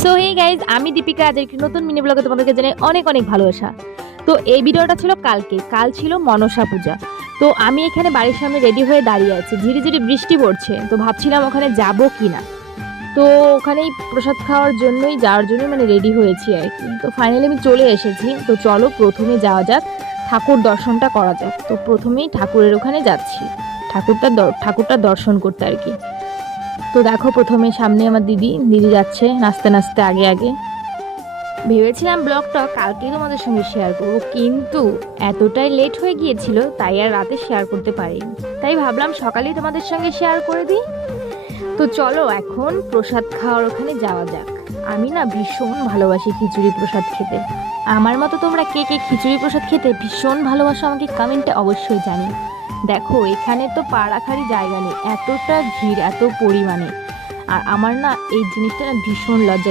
So hey guys, আমি দীপিকা। আজ একটি নতুন মিনি ব্লগে তোমাদেরকে জানাই অনেক অনেক ভালোবাসা। তো এই ভিডিওটা ছিল কাল ছিল মনসা পূজা। তো আমি এখানে বাড়ির সামনে রেডি হয়ে দাঁড়িয়ে আছি, ঝিরি ঝিরি বৃষ্টি পড়ছে। তো ভাবছিলাম ওখানে যাব কি না। তো ওখানেই প্রসাদ খাওয়ার জন্যই যাওয়ার জন্যই মানে রেডি হয়েছি আর কি। তো ফাইনালি আমি চলে এসেছি। তো চলো প্রথমে যাওয়া যাক, ঠাকুর দর্শনটা করা যাক। তো প্রথমেই ঠাকুরের ওখানে যাচ্ছি, ঠাকুরটা দর্শন করতে আর কি। তো দেখো, প্রথমে সামনে আমার দিদি দিদি যাচ্ছে নাচতে নাচতে আগে আগে। ভেবেছিলাম ব্লগটা কালকেই তোমাদের সঙ্গে শেয়ার করবো, কিন্তু এতটাই লেট হয়ে গিয়েছিল তাই আর রাতে শেয়ার করতে পারিনি। তাই ভাবলাম সকালেই তোমাদের সঙ্গে শেয়ার করে দিই। তো চলো এখন প্রসাদ খাওয়ার ওখানে যাওয়া যাক। আমি না ভীষণ ভালোবাসি খিচুড়ি প্রসাদ খেতে। আমার মতো তোমরা কে কে খিচুড়ি প্রসাদ খেতে ভীষণ ভালোবাসো আমাকে কমেন্টে অবশ্যই জানিও। দেখো এখানে তো পা রাখারই জায়গা নেই, এতটা ভিড় এত পরিমাণে। আর আমার না এই জিনিসটা না ভীষণ লজ্জা